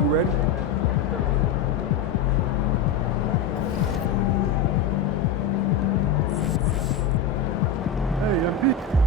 You ready? Hey, MP.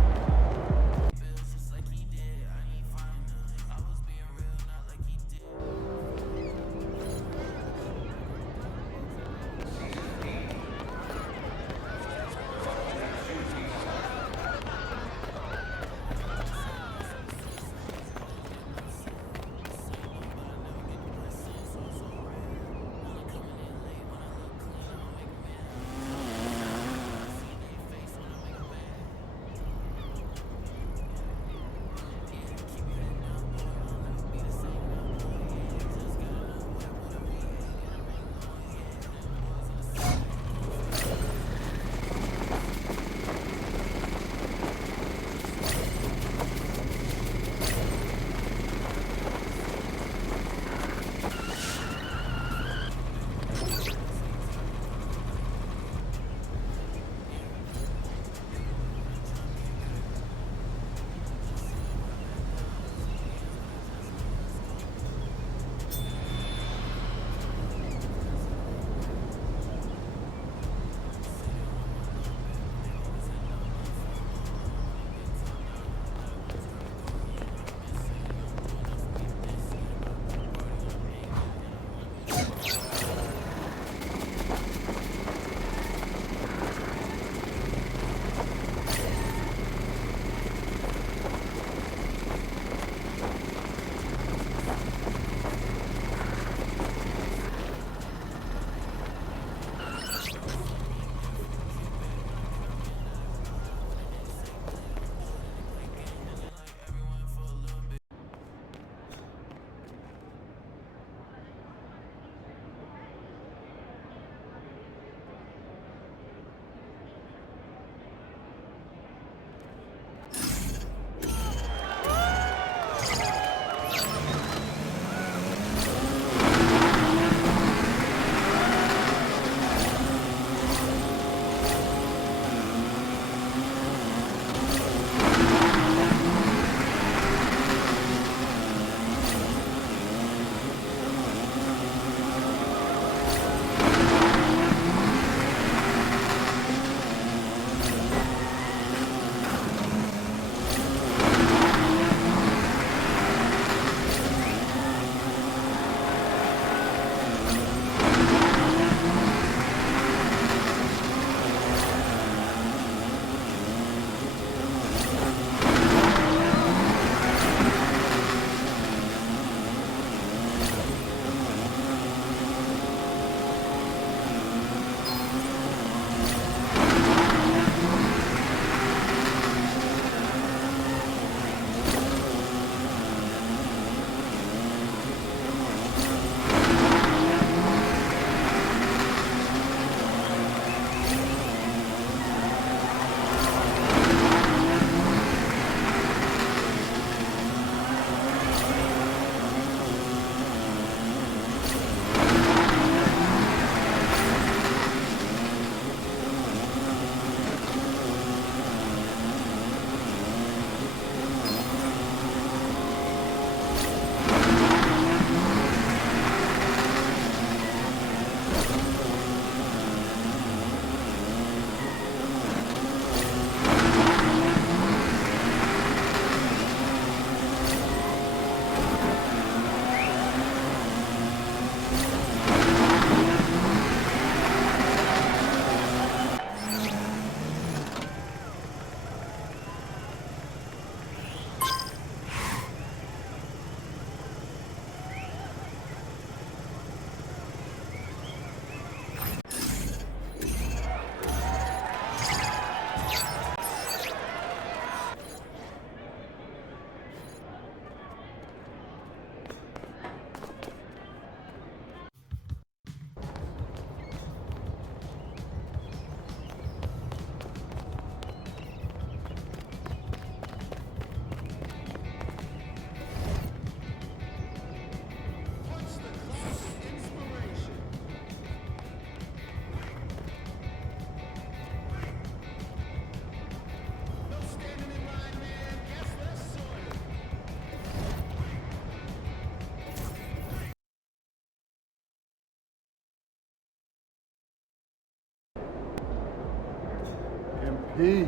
He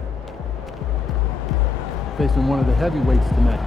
facing one of the heavyweights tonight.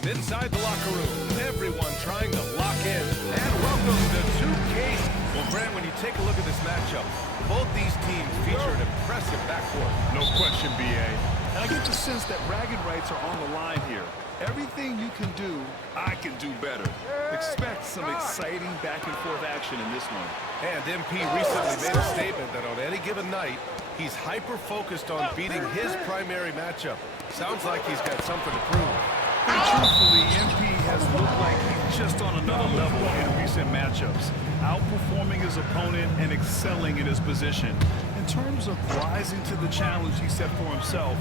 Inside the locker room, everyone trying to lock in. And welcome to 2K. Well, Grant, when you take a look at this matchup, both these teams feature an impressive backcourt. No question, BA. And I get the sense that bragging rights are on the line here. Everything you can do, I can do better. Expect some exciting back-and-forth action in this one. And MP recently made a statement that on any given night, he's hyper-focused on beating his primary matchup. Sounds like he's got something to prove. And truthfully, MP has looked like he's just on another level in recent matchups, outperforming his opponent and excelling in his position. In terms of rising to the challenge he set for himself,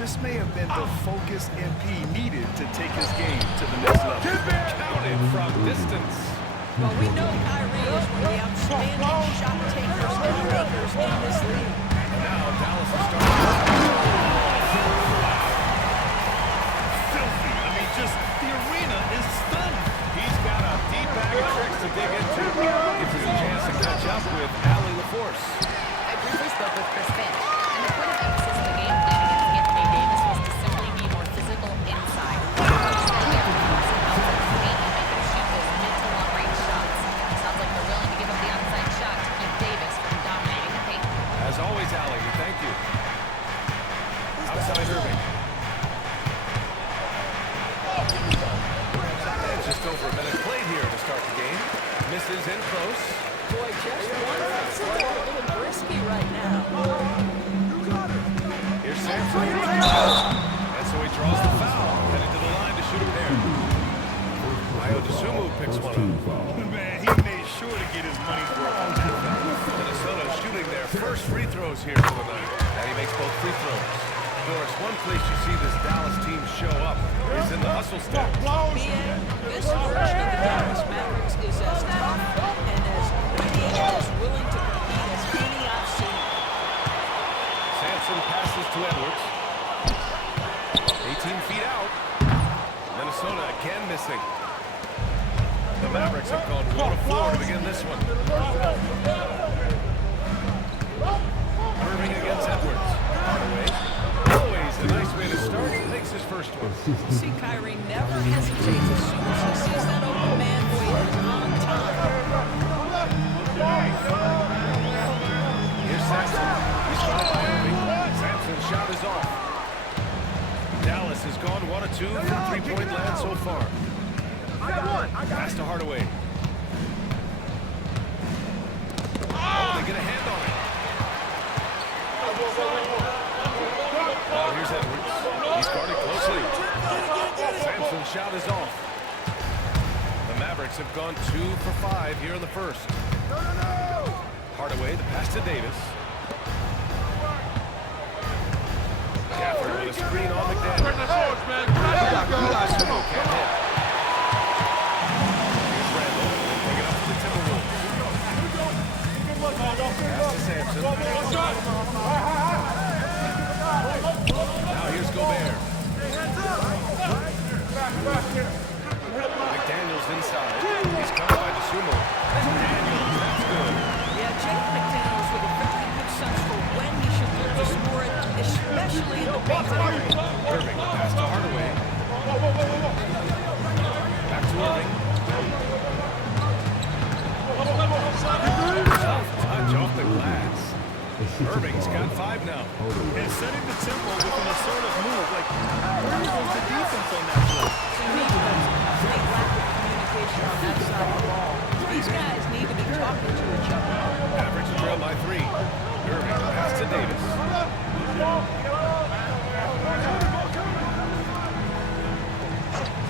this may have been the focus MP needed to take his game to the next level. Counted from distance. Well, we know Kyrie is one of the outstanding shot takers and makers in this league. And now Dallas is starting. The arena is stunned. He's got a deep bag of tricks to dig into. Gives us a chance to catch up with Allie LaForce. I briefly spoke with Chris Finch, and the point of emphasis of the game plan against Anthony Davis was to simply be more physical inside. Coach said they're forcing outside the paint and make him shoot those mid to long range shots. Sounds like they're willing to give up the outside shot to keep Davis from dominating the paint. As always, Allie, thank you. Outside Irving. Just over a minute played here to start the game. Misses in close. Boy, just one that's a little brisky right now. Here's Sampson. And so he draws the foul, heading to the line to shoot a pair. Ayo Dosunmu picks one up. Man, he made sure to get his money's worth on that foul. Minnesota shooting their first free throws here for the night. And he makes both free throws. Doris, one place you see this Dallas team show up is in the hustle step. This version of the Dallas Mavericks is as tough and as winning and as willing to compete as any I've seen. Sampson passes to Edwards. 18 feet out. Minnesota again missing. The Mavericks have gone 1 of 4 to begin this one. Irving against Edwards. Hardaway. Always a nice way to start. Makes his first one. See, Kyrie never hesitates as soon as he sees that open man. Boy, he is on time. Here's Sampson. He's fouled by Irving. Sampson's shot is off. Dallas has gone 1 of 2 from three-point land so far. Pass to Hardaway. Oh, they get a hand on it. Now here's Edwards. He's guarded closely. Sampson's shot is off. The Mavericks have gone 2 for 5 here in the first. Hardaway, the pass to Davis. Gafford with a screen on McDaniel. Can't hit. Here's Randall. Take it up to the Timberwolves. Pass to Sampson. Now here's Gobert. McDaniels inside. He's covered by Dosunmu. McDaniels, that's good. Yeah, Jake McDaniels with a very good sense for when he should look to score it, especially Irving's got 5 now. And setting the tempo with an assertive move. Like, where was the defense on that play? To me, that's a complete lack of communication on that side of the ball. These guys need to be talking to each other. Mavericks trail by 3. Irving pass to Davis.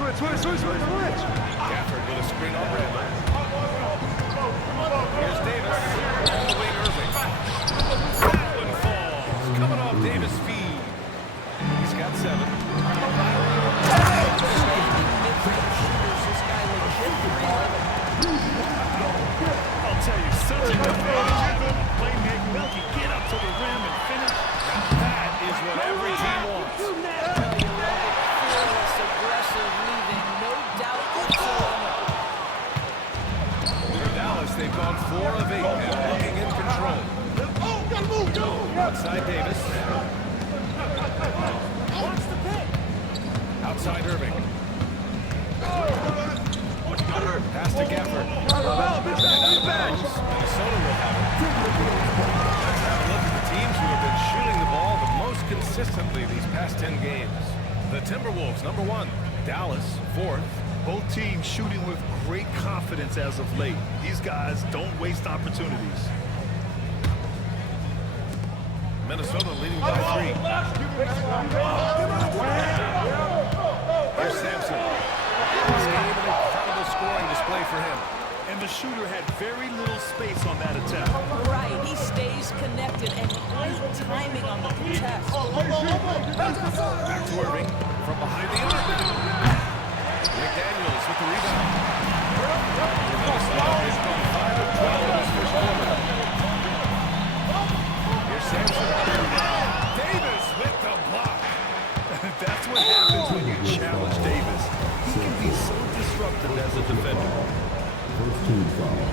Switch. Gafford with a screen on Randall. Here's Davis. On the wing, Irving. That one falls. Coming off Davis' feed. He's got 7. Standing mid-range shooters, this guy legit 3-11. I'll tell you, such an advantage. Good playmaking. He can get up to the rim and finish. That is what every team wants. Tell you what, fearless, aggressive, leaving no doubt whatsoever. For Dallas, they've gone 4 of 8 and looking in control. Outside Davis. Outside Irving. Pass to Gafford. And out of bounds. Minnesota will have it. Let's have a look at the teams who have been shooting the ball the most consistently these past 10 games. The Timberwolves, number 1. Dallas, 4th. Both teams shooting with great confidence as of late. These guys don't waste opportunities. Minnesota leading by 3. Here's Sampson. This game, an incredible scoring display for him. And the shooter had very little space on that attempt. Right, he stays connected and great timing on the contest. Back to Irving from behind the arc. McDaniels with the rebound. Minnesota has gone 5 of 12 in his first quarter. Here's Sampson. Davis with the block. That's what happens when you challenge Davis. He can be so disruptive as a defender. First team foul.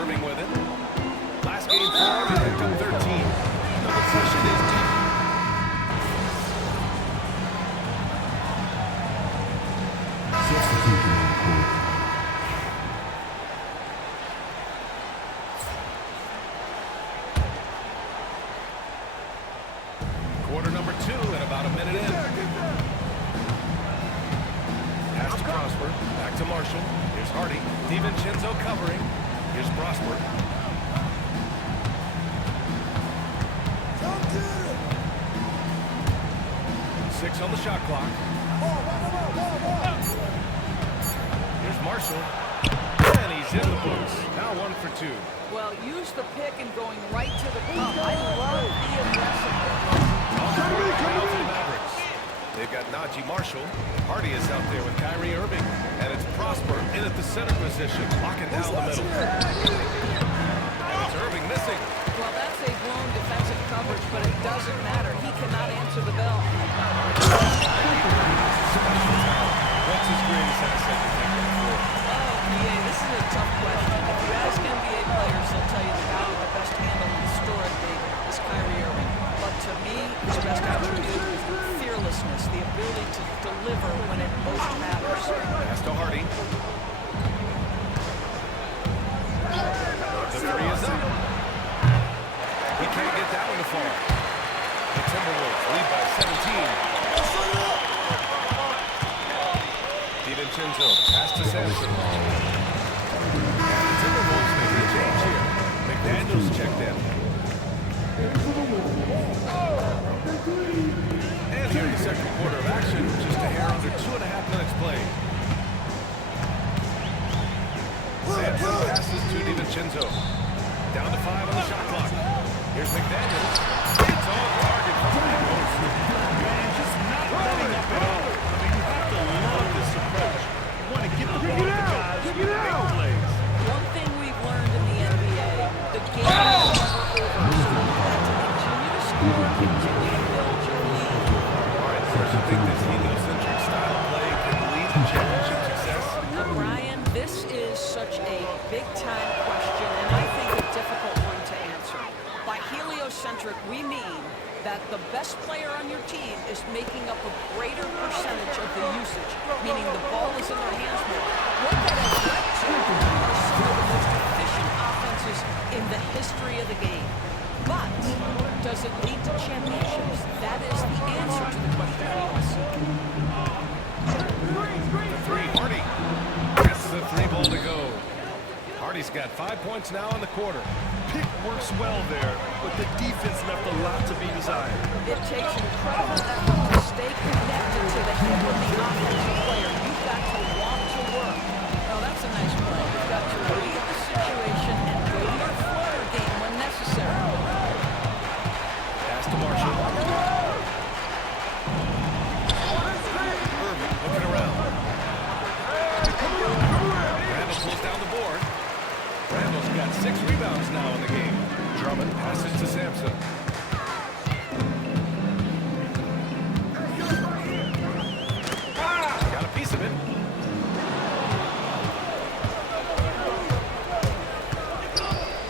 Irving with it. Last game for him, he picked up 13. The possession is deep. Substitution on the court. Quarter number 2 and about a minute in. Pass to Prosper. Back to Marshall. Here's Hardy. DiVincenzo covering. Here's Prosper. Six on the shot clock. Here's Marshall. And he's in the books. Now 1 for 2. Well, use the pick and going right to the cup. I love the aggressiveness. Now for the Mavericks. They've got Najee Marshall. Hardy is out there with Kyrie Irving. And it's Prosper in at the center position, locking down the middle. And it's Irving missing. Well, that's a blown defensive coverage, but it doesn't matter. He cannot answer the bell. What's his greatest asset, you think, on the floor? Oh, PA, this is a tough question. If you ask NBA players, they'll tell you the guy with the best handle historically is Kyrie Irving. But to me, his best attribute is fearlessness, the ability to deliver when it most matters. Pass to Hardy. The 3 is up. He can't get that one to fall. The Timberwolves lead by 17. DiVincenzo, pass to Sampson. And the Timberwolves making a change here. McDaniels checked in. And here in the second quarter of action, just a hair under 2.5 minutes played. Sampson passes to DiVincenzo. Down to 5 on the shot clock. Here's McDaniels. It's on target from the post. Man, just not letting up at all. I mean, you have to love this approach. You want to get the ball to guys who make plays. One thing we've learned in the NBA, the game is never over. So you have to continue to score, continue to build your lead. All right, first, you think this heliocentric style of play can lead to championship success? Brian, this is such a big-time question, and I think a difficult one to answer. By heliocentric player-centric, we mean that the best player on your team is making up a greater percentage of the usage, meaning the ball is in their hands more. What that has led to are some of the most efficient offenses in the history of the game. But does it lead to championships? That is the answer to the question we all seek. Three, Hardy. Gets the 3 ball to go. Hardy's got 5 points now in the quarter. Pick works well there, but the defense left a lot to be desired. It takes incredible effort to stay connected to the hip of the offensive player. You've got to want to work. Oh, that's a nice play. You've got to read the situation and go to your floater game when necessary. Pass to Marshall. Irving looking around. Randall pulls down the board. Randall's got 6 rebounds now in the game. Drummond passes to Sampson. Got a piece of it.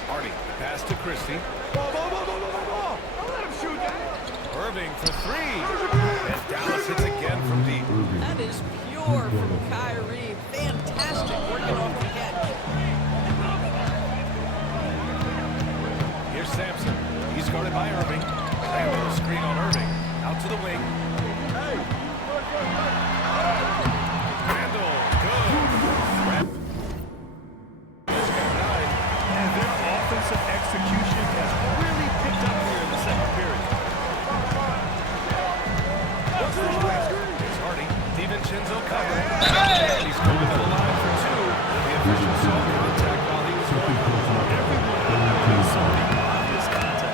Hardy, pass to Christie. Irving for 3. And Dallas hits again from deep. That is pure from Kyrie. Fantastic working off the catch. Here's Sampson. He's guarded by Irving. Randall screen on Irving. Out to the wing. Randall, good. Randall's got 9. And their offensive execution has really picked up here in the second period. Here's Hardy. DiVincenzo covered. And he's coming to the line for 2. The official saw contact while he was going on. Everyone saw the obvious contact.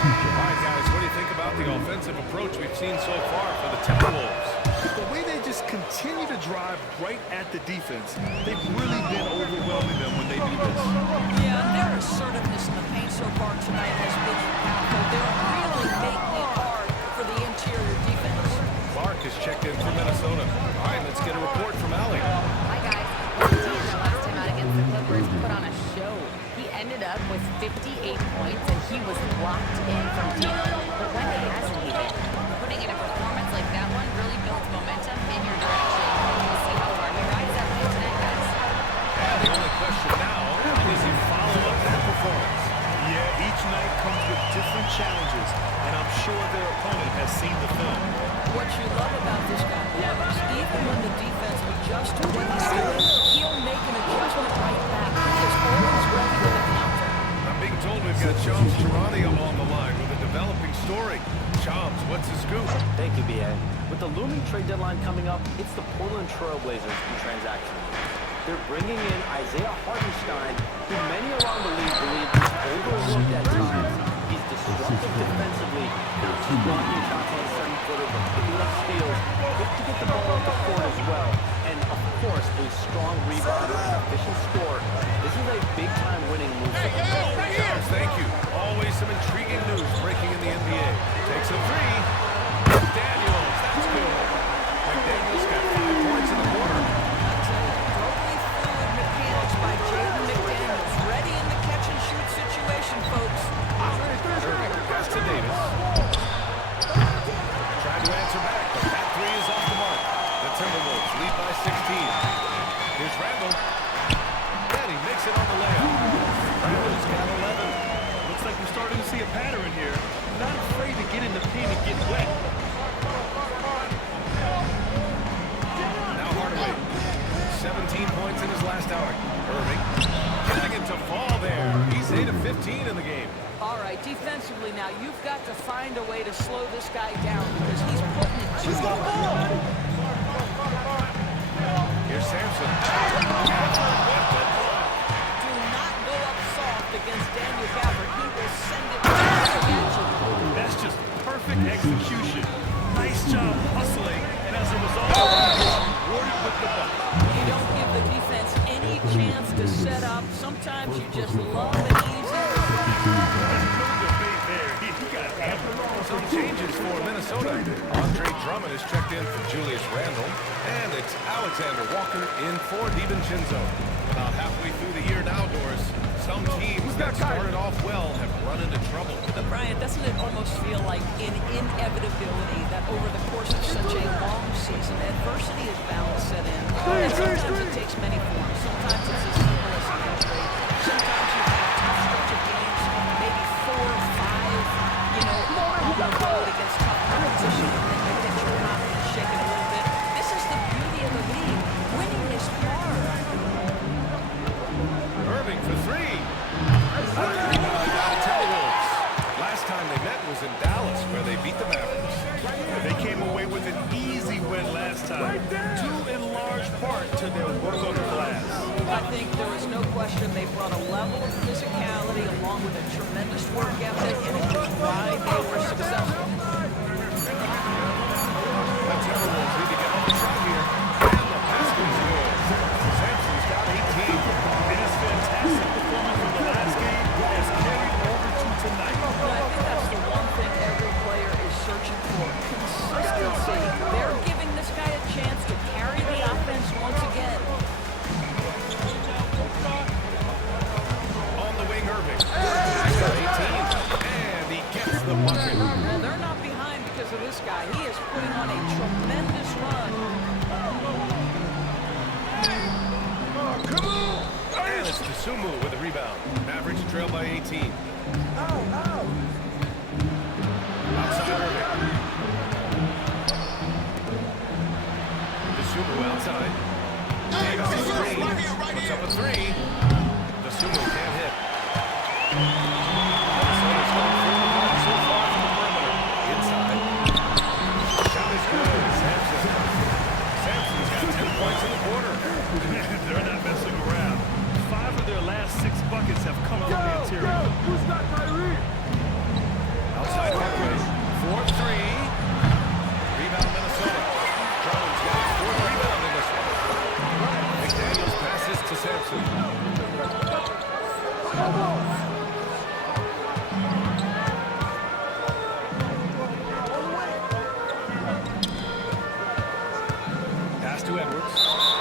All right, guys, what do you think about the offensive approach we've seen so far for the Timberwolves? The way they just continue to drive right at the defense, they've really been overwhelming them when they do this. Yeah, and their assertiveness in the paint so far tonight has been impactful. They're really making it hard for the interior defense. Clark is checked in for Minnesota. All right, let's get a report from Allie. Hi, guys. Well, Dean, last time out against the Clippers, put on a show. He ended up with 58 points, and he was locked in from deep. But when hasn't he been? Putting in a performance like that one really builds momentum in your direction. We'll see how far he rides that way tonight, guys. And the only question now, how does he follow up that performance? Yeah, each night comes with different challenges, and I'm sure their opponent has seen the film. What you love about this guy is even when the defense adjusts to what he's doing, he'll make an adjustment right back. He is always ready with a counter. I'm being told we've got Shams Charania on the line with a developing story. Shams, what's the scoop? Thank you, B.A. With the looming trade deadline coming up, it's the Portland Trail Blazers in transaction. They're bringing in Isaiah Hartenstein, who many around the league believe is overlooked at times. He's disruptive defensively, not just blocking shots on a 7-footer, but picking up steals, quick to get the ball off the court as well, and of course, a strong rebounder and efficient scorer. This is a big-time winning move for them. Shams, thank you. Always some intriguing news breaking in the NBA. Takes a 3. McDaniels, that's good. McDaniels got 5 points in the quarter. That's a totally fluid mechanics by Jaden McDaniels. Ready in the catch-and-shoot situation, folks. Irving pass to Davis. Tried to answer back, but that 3 is off the mark. The Timberwolves lead by 16. Here's Randall. And he makes it on the layup. Randall's got 11. Looks like we're starting to see a pattern here. Not afraid to get in the paint and get wet. Now Hardaway. 17 points in his last outing. Irving getting it to fall there. He's 8 of 15 in the game. All right, defensively now, you've got to find a way to slow this guy down because he's putting it too hard. Here's Sampson. Do not go up soft against Daniel Gafford. He will send it right at you. That's just perfect execution. Nice job hustling, and as a result, rewarded with the bucket. You don't give the defense any chance to set up. Sometimes you just love an easy Some changes for Minnesota. Andre Drummond is checked in for Julius Randle. And it's Alexander Walker in for DiVincenzo. About halfway through the year now, Doris, some teams that started off well have run into trouble. But Brian, doesn't it almost feel like an inevitability that over the course of such a long season, adversity is bound to set in? And sometimes it takes many forms. Sometimes it's as simple as an injury. Sometimes you have a tough stretch of games, maybe 4 or 5, you know, on the road against tough competition, and then you get your confidence shaken a little bit. This is the beauty of the league. Winning is hard. Irving for 3. Rebound by the Timberwolves. Last time they met was in Dallas, where they beat the Mavericks. They came away with an easy win last time, due in large part to their work on the glass. I think there is no question they brought a level of physicality along with a tremendous work ethic, and it was why they were successful. The Timberwolves need to get on the shot here. And the basket is good. Sampson's got 18. And his fantastic performance from the last game has carried over to tonight. Well, I think that's the one thing every player is searching for, consistency. They're giving this guy a chance to carry the offense once again. On the wing, Irving. He's got 18. And he gets the bucket. Well, they're not behind because of this guy. He is putting on a tremendous run. And it's Dosunmu with the rebound. Mavericks trail by 18. Outside Irving. Dosunmu outside. Davis is screen. Puts up a 3. Dosunmu can't hit. Minnesota's gone through the ball so far from the perimeter. Inside. Shot is good. Sampson's got 10 points in the quarter. They're not messing around. 5 of their last 6 buckets have come from the interior. Outside Hardaway. 4-3. Rebound Minnesota. Jones got his 4th rebound in this one. McDaniels passes to Sampson. Pass to Edwards.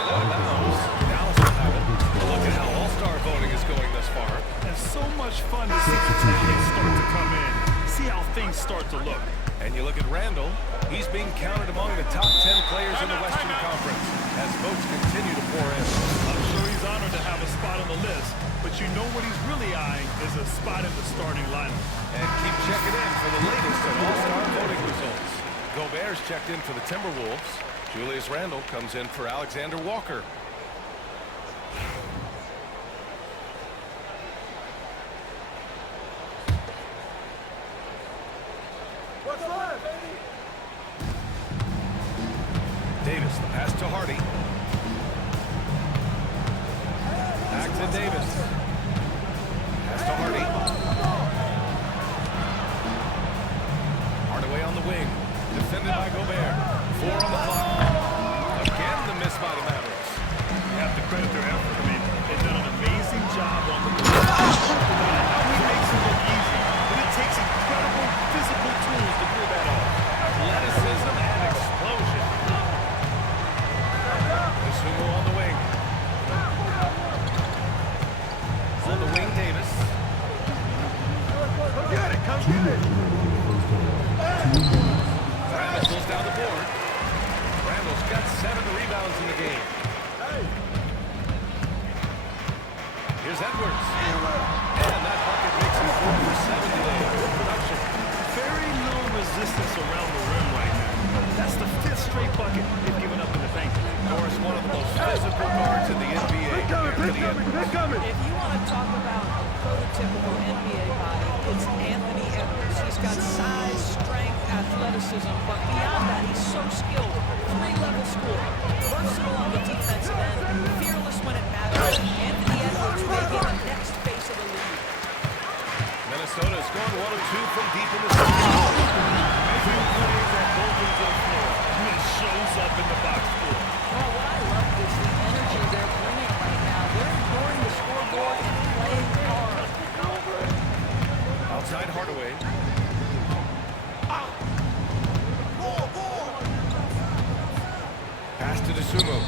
Out of bounds. Dallas will have it. Look at how all-star voting is going thus far. And so much fun to see the talent start to come in. See how things start to look. And you look at Randall, he's being counted among the top 10 players in the Western Conference as votes continue to pour in. I'm sure he's honored to have a spot on the list, but you know what he's really eyeing is a spot in the starting lineup. And keep checking in for the latest on all-star voting results. Gobert's checked in for the Timberwolves. Julius Randle comes in for Alexander Walker. Davis, the pass to Hardy. Back to Davis. Pass to Hardy. Hardaway on the wing. Defended by Gobert. 4 on the clock. Again, the miss by the Mavericks. You have to credit their effort. I mean, they've done an amazing job on the glass. How he makes it look easy, but it takes incredible physical tools to pull that off. Athleticism and explosion. Dosunmu on the wing. On the wing, Davis. Randall pulls down the board. Randall's got 7 rebounds in the game. Here's Edwards. And that bucket makes him 4 for 7 today. Good production. Very little resistance around the rim right now. That's the 5th straight bucket they've given up in the paint. Norris, one of the most physical guards in the NBA. If you want to talk about a prototypical NBA body, it's Anthony Edwards. He's got size, strength, athleticism, but beyond that, he's so skilled. 3-level scorer, versatile on the defensive end, fearless when it matters. Anthony Edwards may be the next face of the league. Minnesota's gone 1 of 2 from deep in the zone. Making plays at both ends of the floor. And it shows up in the box score. Well, what I love is the energy they're bringing right now. They're ignoring the scoreboard and playing hard. Outside Hardaway. Pass to Dosunmu.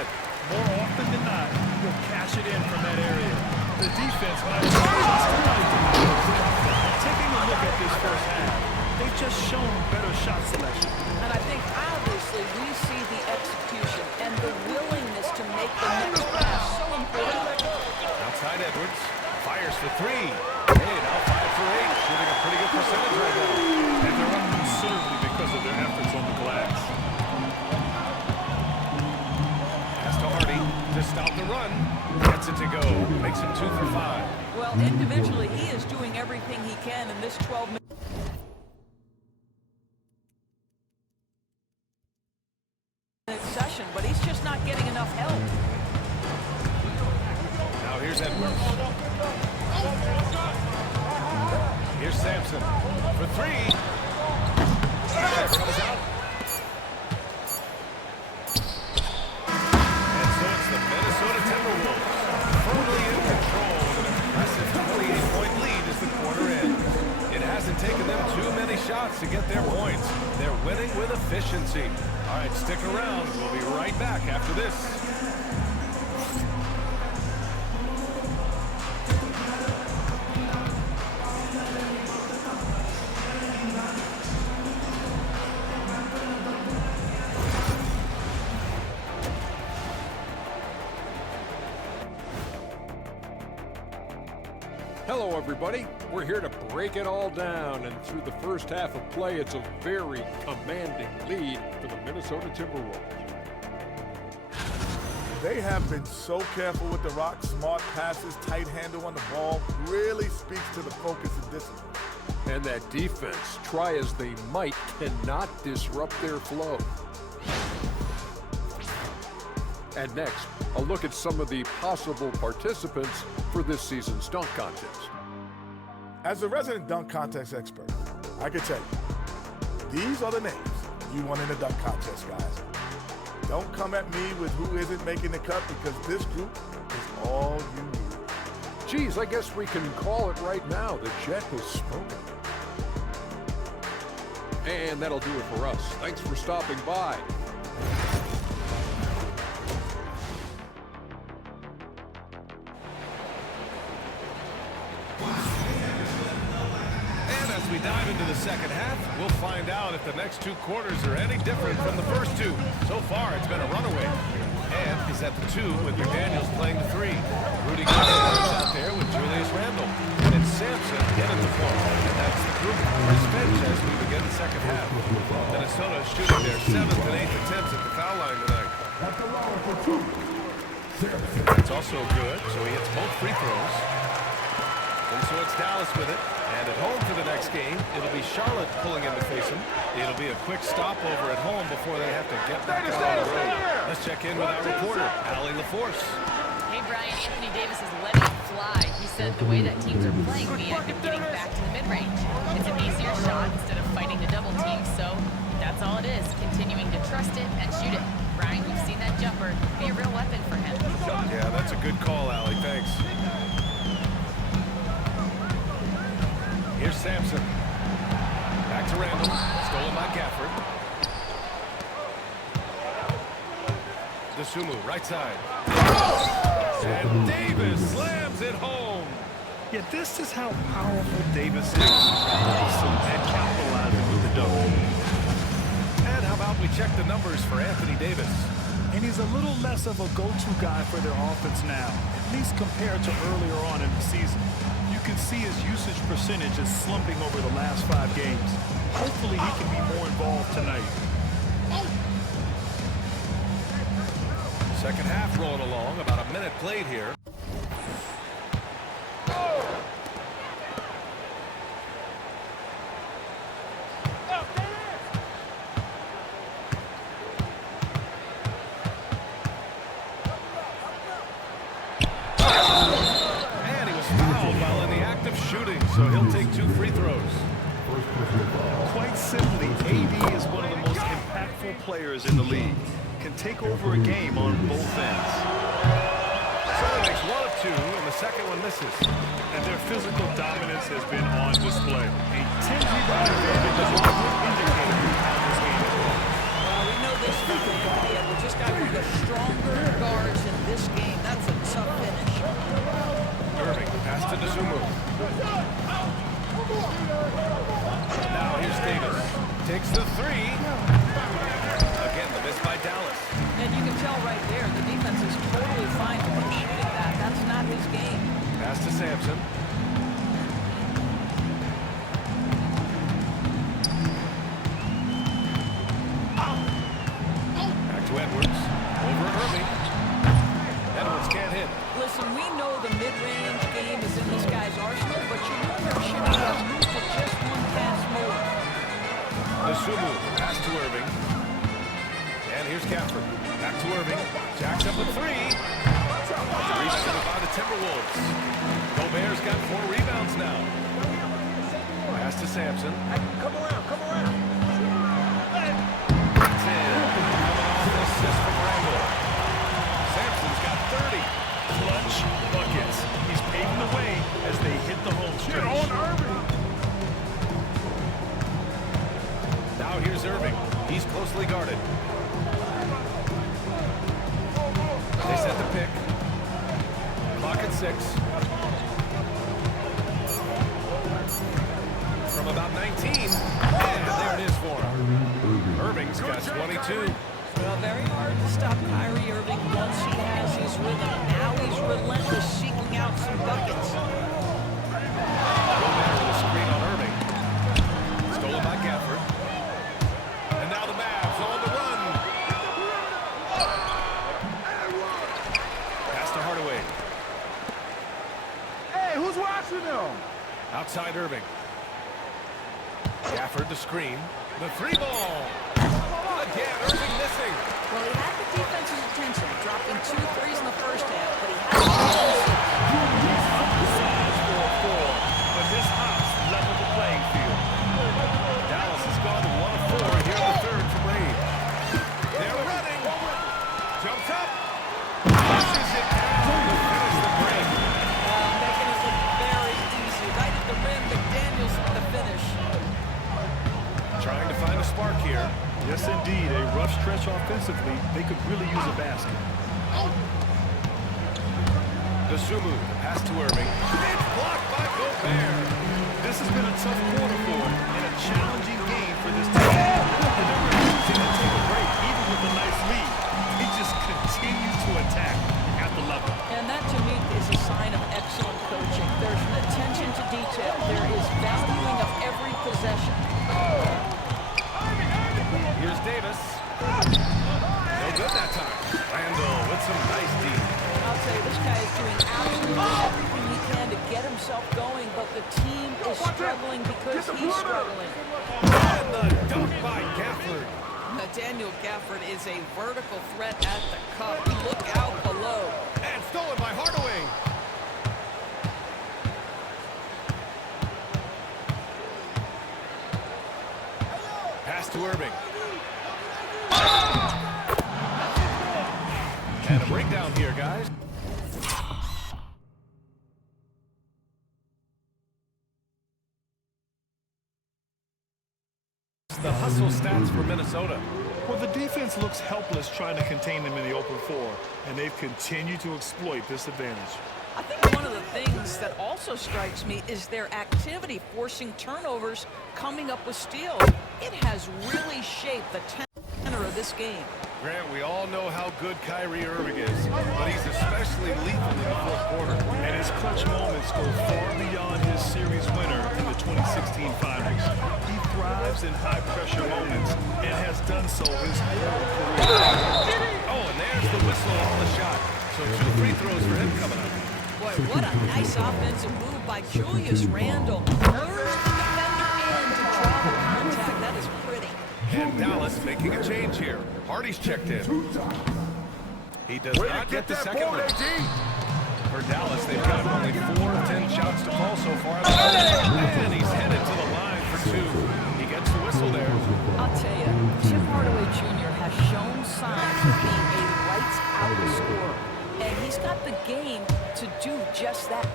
in. More often than not, he'll cash it in from that area. The defense might have just tonight to be taking a look at this first half. They've just shown better shot selection. And I think obviously we see the execution and the willingness to make the next pass so important. Outside Edwards. Fires for three. Hey, now 5 for 8. Shooting a pretty good percentage right now. And they're up considerably because of their efforts on the glass. Pass to Hardy to stop the run. Gets it to go. Makes it 2 for 5. Well, individually, he is doing everything he can in this 12-minute session, but he's just not getting enough help. Now here's Edwards. Here's Sampson for 3. That comes out. And so it's the Minnesota Timberwolves firmly in control with an impressive 28-point lead as the quarter ends. It hasn't taken them too many shots to get their points. They're winning with efficiency. All right, stick around. We'll be right back after this. Hello, everybody. We're here to break it all down, and through the first half of play, it's a very commanding lead for the Minnesota Timberwolves. They have been so careful with the rock. Smart passes, tight handle on the ball, really speaks to the focus and discipline. And that defense, try as they might, cannot disrupt their flow. And next, a look at some of the possible participants for this season's dunk contest. As a resident dunk contest expert, I can tell you, these are the names you want in the dunk contest, guys. Don't come at me with who isn't making the cut, because this group is all you need. Geez, I guess we can call it right now. The Jet has spoken. And that'll do it for us. Thanks for stopping by. As we dive into the second half, we'll find out if the next 2 quarters are any different from the first 2. So far, it's been a runaway. And is at the 2 with McDaniels playing the 3. Rudy Gobert is out there with Julius Randle. And Sampson in at the 4. And that's the group for his bench as we begin the second half. Minnesota shooting their 7th and 8th attempts at the foul line tonight. That's also good, so he hits both free throws. And so it's Dallas with it. And at home for the next game, it'll be Charlotte pulling in to face him. It'll be a quick stopover at home before they have to get back out on the road. Let's check in with our reporter, Allie LaForce. Hey, Brian, Anthony Davis is letting it fly. He said the way that teams are playing, we end up getting back to the mid-range. It's an easier shot instead of fighting the double team, so that's all it is, continuing to trust it and shoot it. Brian, we've seen that jumper be a real weapon for him. Yeah, that's a good call, Allie. Thanks. Here's Sampson. Back to Randle. Stolen by Gafford. DeSumo, right side. And Davis slams it home. Yeah, this is how powerful Davis is. Awesome at capitalizing with the dunk. And how about we check the numbers for Anthony Davis? And he's a little less of a go-to guy for their offense now, at least compared to earlier on in the season. You can see his usage percentage is slumping over the last 5 games. Hopefully he can be more involved tonight. Second half rolling along, about a minute played here. And he was fouled while in the act of shooting, so he'll take 2 free throws. Quite simply, AD is one of the most impactful players in the league. Can take over a game on both ends. So he makes 1 of 2, and the second one misses. And their physical dominance has been on display. A 10-rebound advantage is a good indicator of how this game is going. Well, we know this from Anthony Edwards. This guy will get stronger tell right there, the defense is totally fine with him shooting that. That's not his game. Pass to Sampson. Back to Edwards. Over Irving. Edwards can't hit. Listen, we know the mid-range game is in this guy's arsenal, but you know there should be a move to just one pass more. Nasumu, pass to Irving. And here's Gafford. Back to Irving. Jacks up a three. Rebounded by the Timberwolves. Gobert's got 4 rebounds now. Pass to Sampson. Come around, come around. That's in. Assist from Randall. Sampson's got 30. Clutch buckets. He's paving the way as they hit the home stretch. Now here's Irving. He's closely guarded. They set the pick. Clock at 6. From about 19. And there it is for him. Irving's got 22. Well, very hard to stop Kyrie Irving once he has his rhythm. Now he's relentless, seeking out some buckets. Gobert with a screen on Irving. Stolen by Gafford. And now the Mavs on the run. Pass to Hardaway. Hey, who's watching them? Outside Irving. Gafford the screen. The 3-ball. Again, Irving missing. Well, he had the defense's attention, dropping 2 threes in the first half, but he had the Size 4-4, but his hops level the playing field. Dallas has gone to 1 of 4 here in the third from Reed. They're running. Jumps up. Pushes it down to finish the break. making it look very easy. Right at the rim, McDaniels with the finish. Trying to find a spark here. Yes, indeed. A rough stretch offensively. They could really use a basket. Nasumu, pass to Irving. It's blocked by Gobert. This has been a tough quarter for him and a challenging game for this team. And they're refusing to take a break, even with a nice lead. They just continue to attack at the level. And that, to me, is a sign of excellent coaching. There's an attention to detail. There is valuing of every possession. Here's Davis. No good that time. Randall with some nice D. I'll tell you, this guy is doing absolutely everything he can to get himself going, but the team is struggling because he's struggling. And the dunk by Gafford. Daniel Gafford is a vertical threat at the cup. Look out below. And stolen by Hardaway. Pass to Irving. And a breakdown here, guys. The hustle stats for Minnesota. Well, the defense looks helpless trying to contain them in the open floor, and they've continued to exploit this advantage. I think one of the things that also strikes me is their activity forcing turnovers, coming up with steals. It has really shaped the tenor of this game. Grant, we all know how good Kyrie Irving is, but he's especially lethal in the fourth quarter. And his clutch moments go far beyond his series winner in the 2016 Finals. He thrives in high-pressure moments and has done so his whole career. Oh, and there's the whistle on the shot. So 2 free throws for him coming up. Boy, what a nice offensive move by Julius Randle. Lures the defender in to draw the contact. That is pretty. And Dallas making a change here. Hardy's checked in. He does not get the second one. For Dallas, they've got only 4 of 10 shots to fall so far. And he's headed to the line for 2. He gets the whistle there. I'll tell you, Tim Hardaway Jr. has shown signs of being a lights-out scorer. And he's got the game to do just that.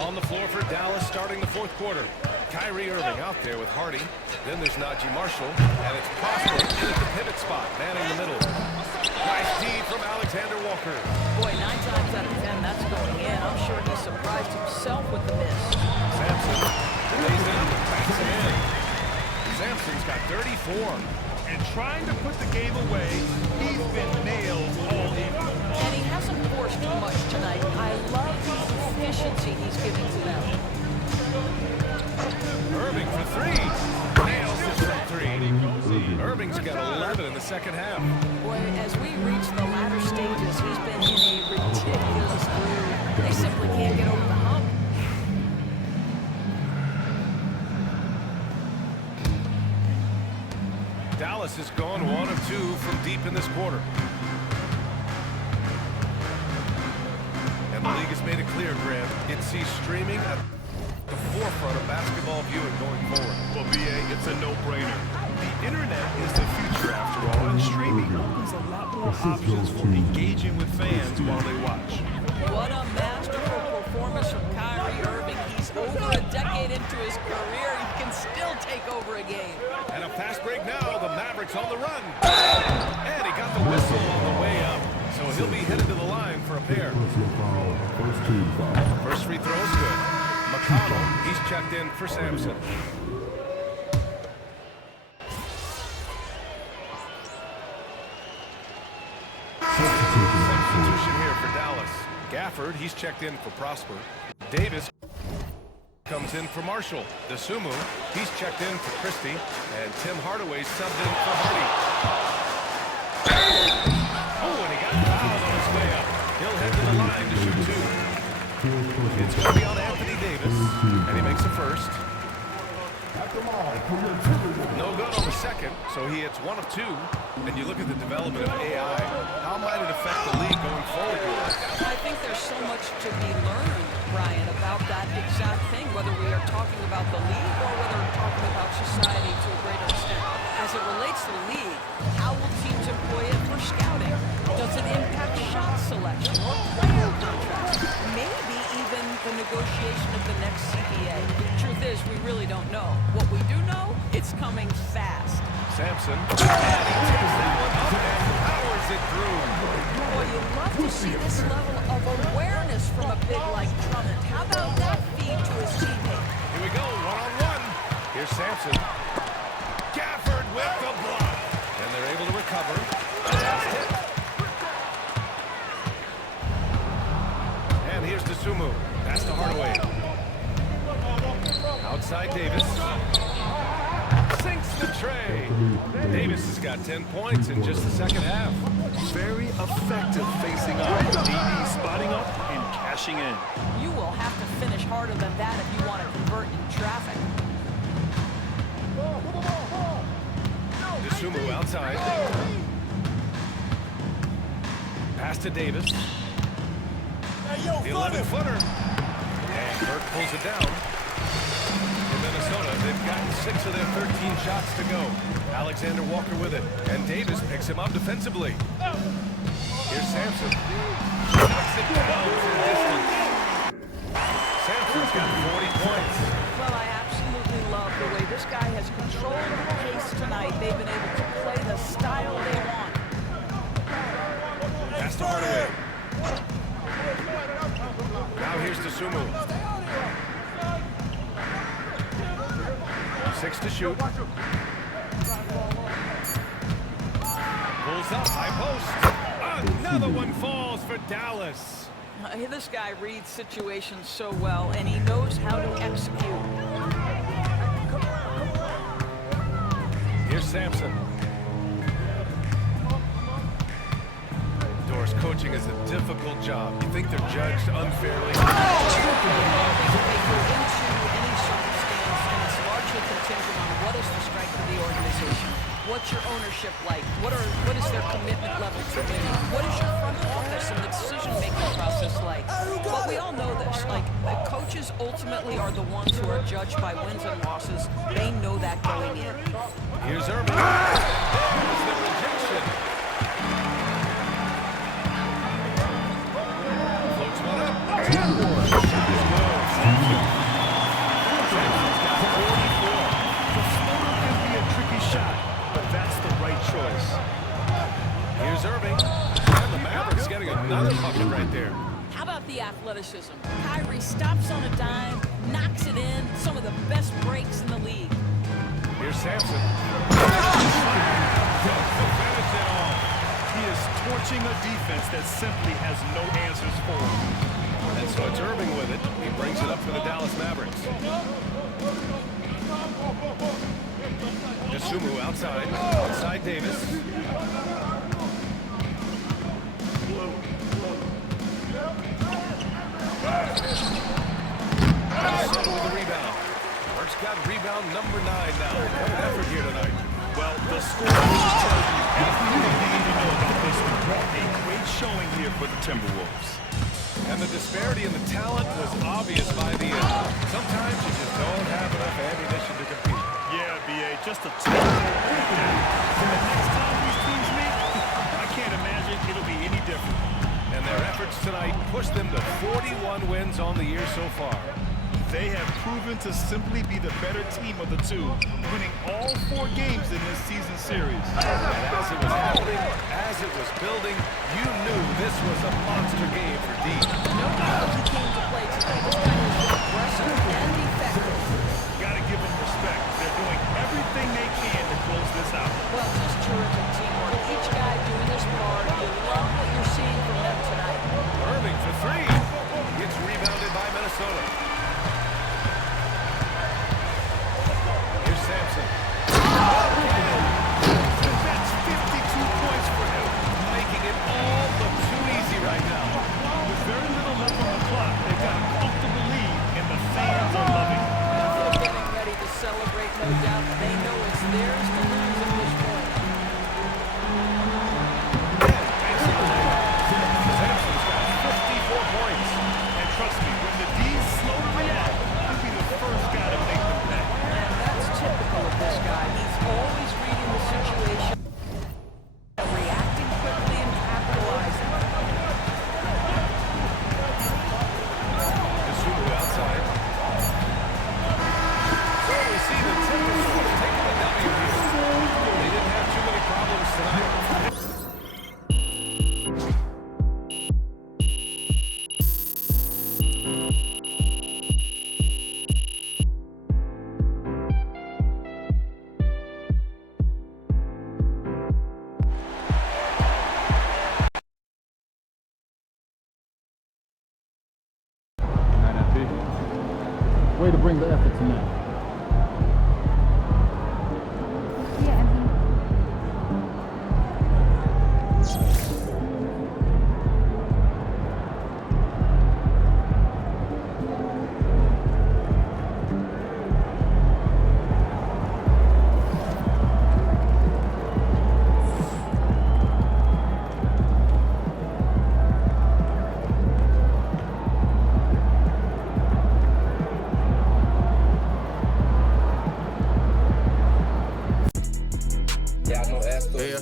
On the floor for Dallas starting the fourth quarter. Kyrie Irving out there with Hardy. Then there's Najee Marshall, and it's Prosper in at the pivot spot, manning the middle. Nice D from Alexander Walker. Boy, 9 times out of 10, that's going in. I'm sure he surprised himself with the miss. Sampson lays it up and backs it in. Sampson's got 34. And trying to put the game away, he's been nailed all evening. And he hasn't forced much tonight. I love the efficiency he's giving to them. Irving for 3. Nails it from 3. Irving's got 11 in the second half. Boy, as we reach the latter stages, he's been in a ridiculous groove. They simply can't get over the hump. Dallas has gone 1 of 2 from deep in this quarter. And the league has made it clear, Grant, it sees streaming at the forefront of basketball viewing going forward. Well, BA, it's a no-brainer. The internet is the future after all, and streaming opens a lot more options for engaging with fans while they watch. What a masterful performance from Kyrie Irving. He's over a decade into his career. He can still take over a game. And a fast break now. The Mavericks on the run. And he got the whistle on the way up. So he'll be headed to the line for a pair. Personal foul. First team foul. First free throw is good. McConnell, he's checked in for Sampson. Substitution here for Dallas. Gafford, he's checked in for Prosper. Davis comes in for Marshall. DeSumo, he's checked in for Christie. And Tim Hardaway subbed in for Hardy. Oh, and he got fouled on his way up. He'll head to the line to shoot 2. It's going to be on Anthony Davis, and he makes the first. No good on the second, so he hits 1 of 2. And you look at the development of AI. How might it affect the league going forward? I think there's so much to be learned, Brian, about that exact thing, whether we are talking about the league or whether we're talking about society to a greater extent. As it relates to the league, how will teams employ it for scouting? Does it impact shot selection or player contracts? Maybe even the negotiation of the next CBA. Truth is, we really don't know. What we do know, it's coming fast. Sampson, and he takes that one up and powers it through. Boy, you love to see this level of awareness from a big like Drummond. How about that feed to his teammate? Here we go, 1-on-1. Here's Sampson. Gafford with the block. And they're able to recover. Last hit. And here's DeSumo. That's to Hardaway. Outside Davis. Sinks the tray. Davis has got 10 points in just the second half. Very effective facing up. DB spotting up and cashing in. You will have to finish harder than that if you want to convert in traffic. DeSumo outside. Pass to Davis. The 11-footer. And Burke pulls it down. For Minnesota, they've gotten 6 of their 13 shots to go. Alexander Walker with it. And Davis picks him up defensively. Here's Sampson. Knocks it down from distance. Sampson's got 40 points. Well, I absolutely love the way this guy has controlled the pace tonight. They've been able to play the style they want. Pass to Hardaway. Now here's DeSumo. 6 to shoot. Pulls up, high post. Another one falls for Dallas. This guy reads situations so well, and he knows how to execute. Here's Sampson. Doris, coaching is a difficult job. You think they're judged unfairly? They go into any circumstance, and it's largely contingent on what is the strength of the organization. What's your ownership like? What is their commitment level to winning? What is your front office and the decision-making process like? But we all know this. Like, the coaches ultimately are the ones who are judged by wins and losses. They know that going in. Here's Irving. There's the rejection. Floats one up. Sampson's got 4 bucket right there. How about the athleticism? Kyrie stops on a dime, knocks it in. Some of the best breaks in the league. Here's Sampson. Just to finish it off. He is torching a defense that simply has no answers for him. And so it's Irving with it. He brings it up for the Dallas Mavericks. Dosunmu outside Davis. Minnesota with the rebound. Burks got rebound number 9 now. What an effort here tonight. Well, the score tells you everything you need to know about this one. A great showing here for the Timberwolves. And the disparity in the talent was obvious by the end. Sometimes you just don't have enough ammunition to compete. Yeah, B.A., just a terrible breakdown. And the next time these teams meet, I can't imagine it'll be any different. And their efforts tonight pushed them to 41 wins on the year so far. They have proven to simply be the better team of the two, winning all 4 games in this season series. And as it was happening, as it was building, you knew this was a monster game for D. No doubt he came to play tonight. This guy has been aggressive and effective. Gotta give them respect. They're doing everything they can to close this out. Well, just terrific teamwork. Each guy doing his part. You love what you're seeing from them tonight. Irving for 3. Gets rebounded by Minnesota. Here's Sampson. That's 52 points for him. Making it all look too easy right now. With very little left on the clock, they've got a comfortable lead, and the fans are loving it. They're getting ready to celebrate, no doubt. They know it's theirs to lose at this point. Sampson's got 54 points. And trust me, when the D's slow to react, he'll be the first guy to make them pay. And that's typical of this guy. He's always reading the situation, reacting quickly and capitalizing. Dosunmu outside. So we see the Timberwolves taking the W here. They didn't have too many problems tonight. Way to bring the effort tonight.